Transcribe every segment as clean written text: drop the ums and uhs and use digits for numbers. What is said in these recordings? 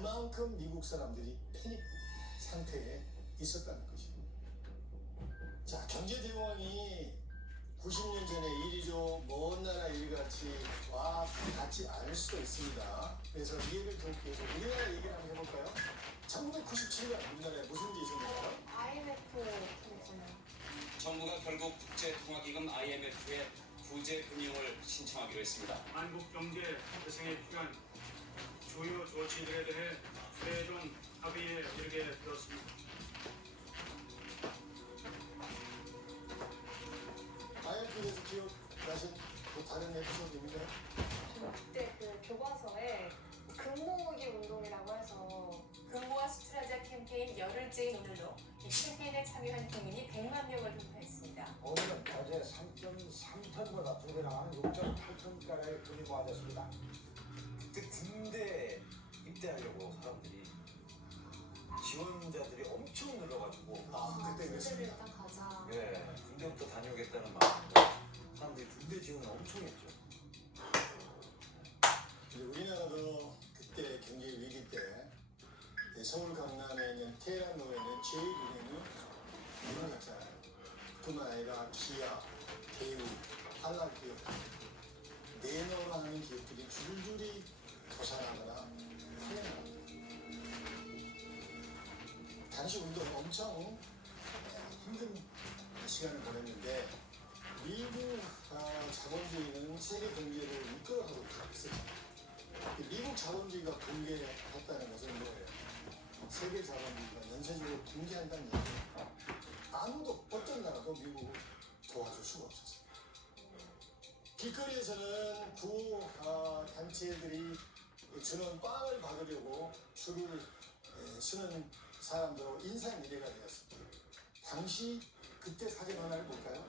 그만큼 미국 사람들이 패닉 상태에 있었다는 것이죠. 자, 경제 대공황이 90년 전에 이리저 먼 나라 일같이 와 같지 않을 수도 있습니다. 그래서 이해를 돕기 위해서 우리나라 얘기를 한번 해볼까요? 1997년 우리나라에 무슨 일이 있었나요? IMF였잖아요. 정부가 결국 국제통화기금 IMF에 구제 금융을 신청하기로 했습니다. 한국 경제 회생에 필요한 주요 조치들에 대해 최종 합의에 이르게 되었습니다. IMF에서 기억나신 또 다른 에피소드입니다. 그때 그 교과서에 금모으기 운동이라고 해서 금모아 수출하자 캠페인 열흘째인 오늘로 이 캠페인에 참여한 국민이 100만 명을 돌파했습니다. 오늘은 어제 3.3톤보다 2배 나가는 6.8톤가량의 금이 모아졌습니다. 그때 군대 입대하려고 사람들이 지원자들이 엄청 늘어가지고 그때 군대를 그랬습니다. 일단 가자. 예, 군대부터 다녀오겠다는 마음으로 사람들이 군대 지원을 엄청 했죠. 이제 우리나라도 그때 경제 위기 때 서울 강남에 있는 테헤란로에 있는 제1은행이 유명했잖아요. 뿐만 아니라 기아, 대우, 한랄 기업, 내노라 하는 기업들이 줄줄이 도산하거나 퇴행합니다. 당시 우리도 엄청 힘든 시간을 보냈는데 미국 자본주의는 세계 경제를 이끌어가고 있었죠. 미국 자본주의가 붕괴했다는 것은 뭐예요? 세계 자본주의가 연쇄적으로 붕괴한다는 얘기예요. 아무도 어떤 나라도 미국을 도와줄 수가 없었어요. 길거리에서는 구 단체들이 주는 빵을 받으려고 줄을 서는 사람도 인산미례가 되었습니다. 당시 그때 사진 하나를 볼까요?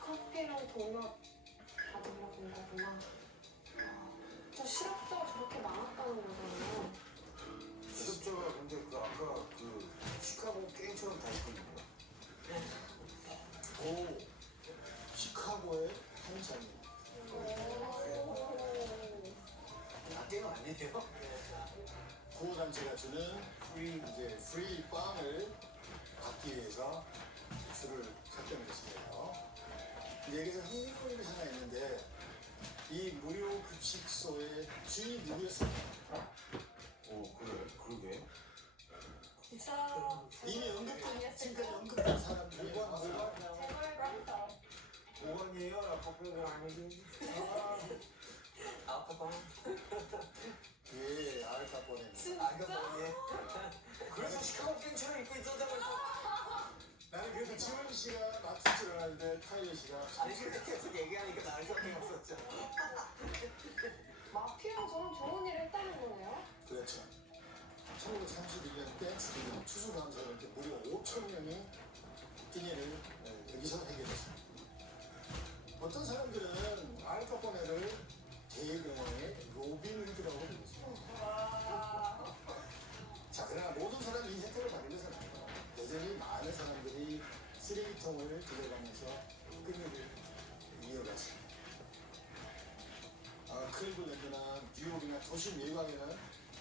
커피랑 도넛 받으러 온 거구나. 저 실업자가 저렇게 많았다는 거잖아요. 실업자가 근데 그 아까 그 시카고 게임처럼 다 있거든요. 오, 시카고의 한 장면. 다 게임 아니에요? 구호단체가 주는 프리 빵을 받기 위해서 줄을 섰던 것이에요. 여기서 흥미로운 것이 하나 있는데 이 무료 급식소의 주인이 누구였습니까? 그러게. 진짜 이미 언급된 지금까지 언급된 사람들이 오건이에요? 라커표는 아니지? 아빠방. 예, 알카포네. 아빠방에. 그래서 시카고 게임처럼 입고 있었다고. 나는 그래서 지원 씨가 맞출 줄 알았는데 타이어 씨가 아니 그렇게 계속 얘기하니까 나을 수밖에 없었죠. 마피아가 저런 좋은 일을 했다는 거네요. 그렇죠. 1931년 땡스기빙 추수감사를 때 무려 5천 명이 기념을 여기서 해결했습니다. 어떤 사람들은 알카포네를 대공황의 로빈 후드라고 부르습니다. 자, 그러나 모든 사람이 이 혜택을 받은 것은 아니에요. 여전히 많은 사람들이 쓰레기통을 들여가면서 끈을 이어갔습니다. 클리블랜드나 뉴욕이나 도시 외곽에는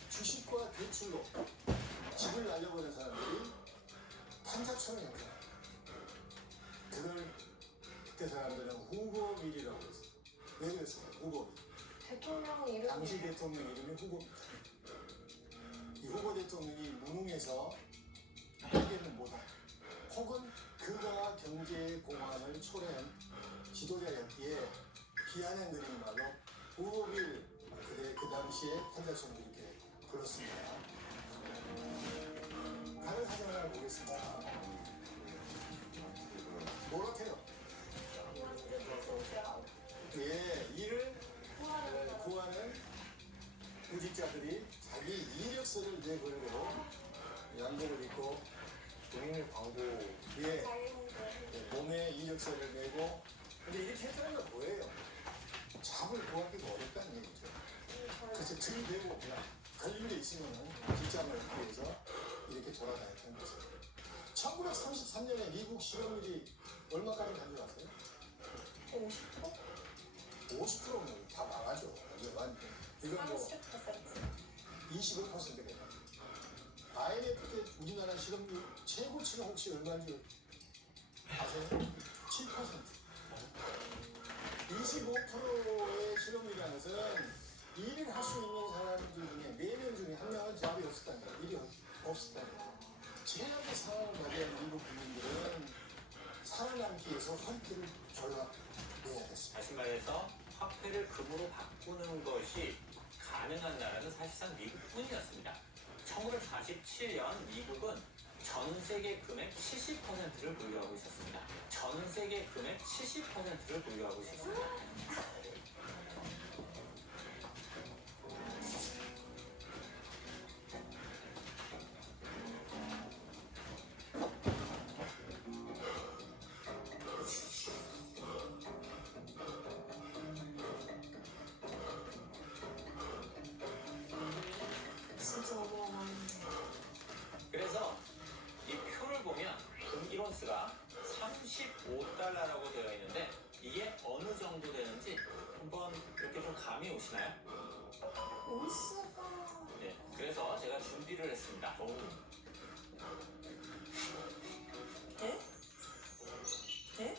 주식과 대출로 집을 날려버린 사람들이 판사처럼 형성합니다. 그걸 그때 사람들은 후보빌이라고 했어요. 왜 그랬어요? 후보빌. 대통령 이름이 당시 대통령 이름이 후보입니다. 이 후보 대통령이 무능해서 해결을 못한 혹은 그가 경제 공황을 초래한 지도자였기에 비아냥거리는 말로 후보빌 그 당시에 판사처럼 이렇게 불렀습니다. 다른 사진 하나 보겠습니다. 뭐라해요? 예, 이를 구하는 구직자들이 자기 이력서를 내보려고 양복을 입고 동일 광고. 예, 몸에 이력서를 내고 근데 이렇게 했다는 건 뭐예요? 잡을 구하기가 어렵다는 얘기죠. 그래서 들이대고 그냥 걸린 데 있으면은 뒷장을 얻기 위해서 이렇게 돌아다녔던 거죠. 1933년에 미국 실업률이 얼마까지 가져갔어요? 50%? 50%는 다 나가죠. 이건 뭐 30%. 25%가 돼요. IMF 때 우리나라 실업률 최고치가 혹시 얼마인 줄 아세요? 7%. 25%의 실업률이라는 것은 일을 할 수 있는 사람들 중에 4명 중에 1명은 잡이 없었다는 거예요. 일이 없었다는 거예요. 최악의 상황을 맞이한 미국 국민들은 살아남기 위해서 화폐를 졸라내야 됐습니다. 다시 말해서 화폐를 금으로 바꾸는 것이 가능한 나라는 사실상 미국뿐이었습니다. 1947년 미국은 전 세계 금액 70%를 보유하고 있었습니다. 전 세계 금액 70%를 보유하고 있었습니다. 진짜 어마어마한데. 그래서 이 표를 보면 금 1온스가 35달러라고 되어 있는데 이게 어느 정도 되는지 한번 이렇게 좀 감이 오시나요? 온스가 네, 그래서 제가 준비를 했습니다. 예,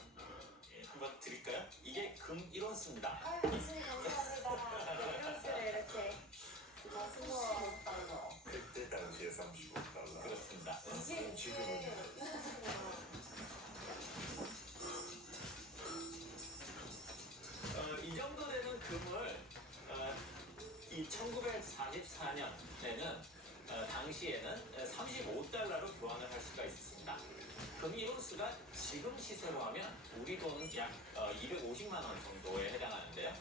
한번 드릴까요? 이게 금 1온스입니다. 아유, 교수님 감사합니다. 밸런스를 이렇게 맛있어. 그때 당시에 35달러. 그렇습니다. 이게 이 정도 되는 금을 이 1944년에는 당시에는 35달러로 교환을 할 수가 있었습니다. 금 1온스가 지금 시세로 하면 우리 돈 약 250만 원 정도에 해당하는데요.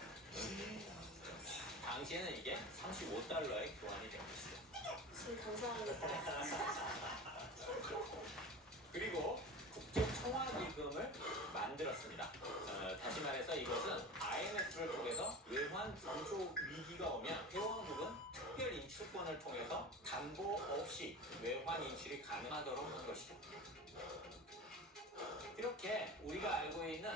당시에는 이게 35달러에 교환이 된 것이죠. 교수님 감사합니다. 그리고 국제통화기금을 만들었습니다. 다시 말해서 이것은 IMF를 통해서 외환 구조 위기가 오면 회원국은 특별 인출권을 통해서 담보 없이 외환 인출이 가능하도록 한 것이죠. 이렇게 우리가 알고 있는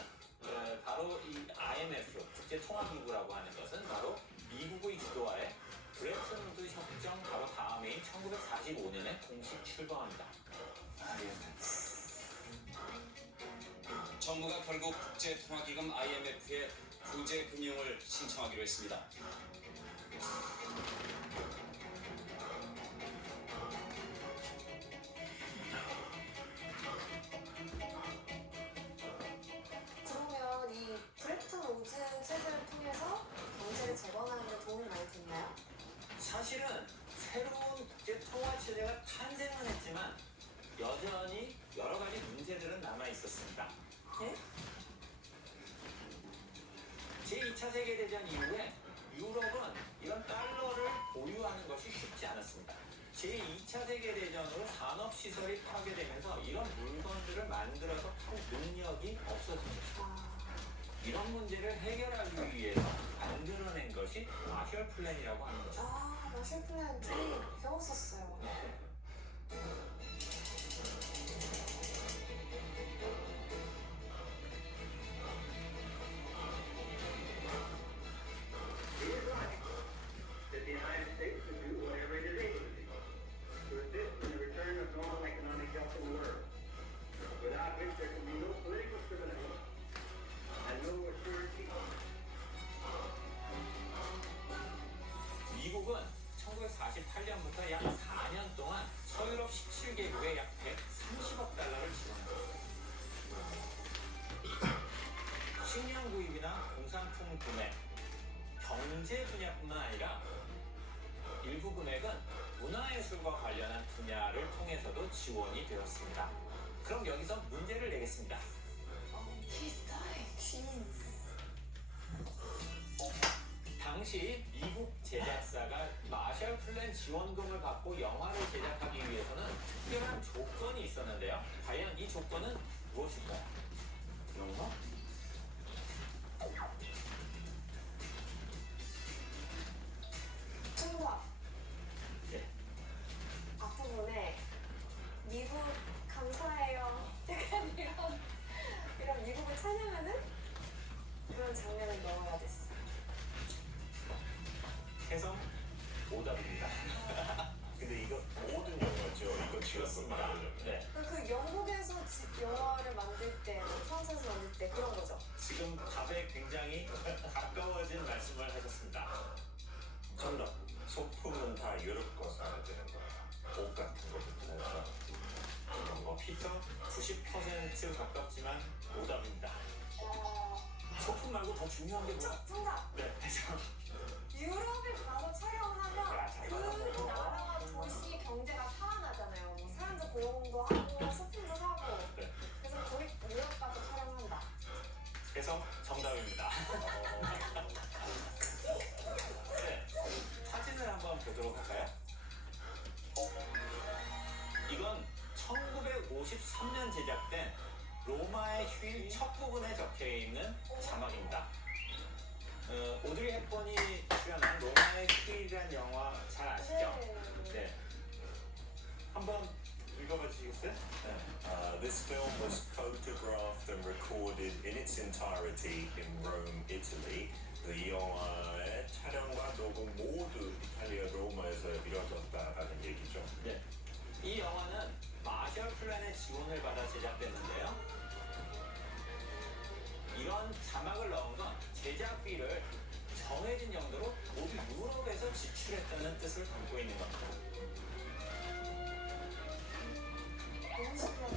바로 이 IMF 국제통화기구라고 하는 것은 바로 미국의 주도하에 브레튼 우드 협정 바로 다음해인 1945년에 공식 출범합니다. 정부가 결국 국제통화기금 IMF에 구제 금융을 신청하기로 했습니다. 그러면 이 브레튼 우즈 체제를 통해서 경제를 재건하는 데 도움이 많이 됐나요? 사실은 새로운 국제통화체제가 탄생은 했지만 여전히 여러 가지 문제들은 남아 있었습니다. 제2차 세계대전 이후에 유럽은 이런 달러를 보유하는 것이 쉽지 않았습니다. 제2차 세계대전으로 산업시설이 파괴되면서 이런 물건들을 만들어서 팔 능력이 없어진 것입니다. 이런 문제를 해결하기 위해서 만들어낸 것이 마셜 플랜이라고 하는 거죠. 아, 마셜 플랜 저희 배웠었어요. That the United States would do whatever it is able to do to assist in the return of normal economic health in the world, without which there can be no political stability and no assured peace. 미국은 1948년부터 약 4년 동안 서유럽 17개국에 약 130억 달러를 지원합니다. 식량 구입이나 공산품 구매, 경제 분야뿐만 아니라 일부 금액은 문화예술과 관련한 분야를 통해서도 지원이 되었습니다. 그럼 여기서 문제를 내겠습니다. 당시 미국 제작사가 마셜 플랜 지원금을 받고 영화를 제작하기 위해서는 특별한 조건이 있었는데요. 과연 이 조건은 무엇일까요? 이런 거? 정답. 예. 앞부분에 미국 감사해요. 약간 이런 미국을 찬양 지금 답에 굉장히 가까워진 말씀을 하셨습니다. 정답. 소품은 다 유럽 거 써야 되는 거야. 옷 같은 거부터 해서. 이런 거 피터 90% 가깝지만 오답입니다. 소품 말고 더 중요한 게 뭐야? 정답! 네, 그래서 유럽에 가서 촬영을 하면 야, 잘 그 받아들여. 나라와 도시 경제가 살아나잖아요. 뭐 사람들 고용도 하고 소품도 사고. 네. 그래서 거기 유럽 가서 촬영한다. 그래서 정답입니다. 네, 사진을 한번 보도록 할까요? 이건 1953년 제작된 로마의 휴일 첫 부분에 적혀 있는 자막입니다. 오드리 헵번이 출연한 로마의 휴일이라는 영화 잘 아시죠? 네. 한번 읽어봐 주시겠어요? This film was photographed and recorded in its entirety in Rome, Italy. 이 영화의 촬영과 녹음 모두 이탈리아 로마에서 이루어졌다라는 얘기죠. 네. 이 영화는 마셜 플랜의 지원을 받아 제작됐는데요. 이런 자막을 넣은 건 제작비를 정해진 정도로 모두 유럽에서 지출했다는 뜻을 담고 있는 겁니다. 너무 신기하다.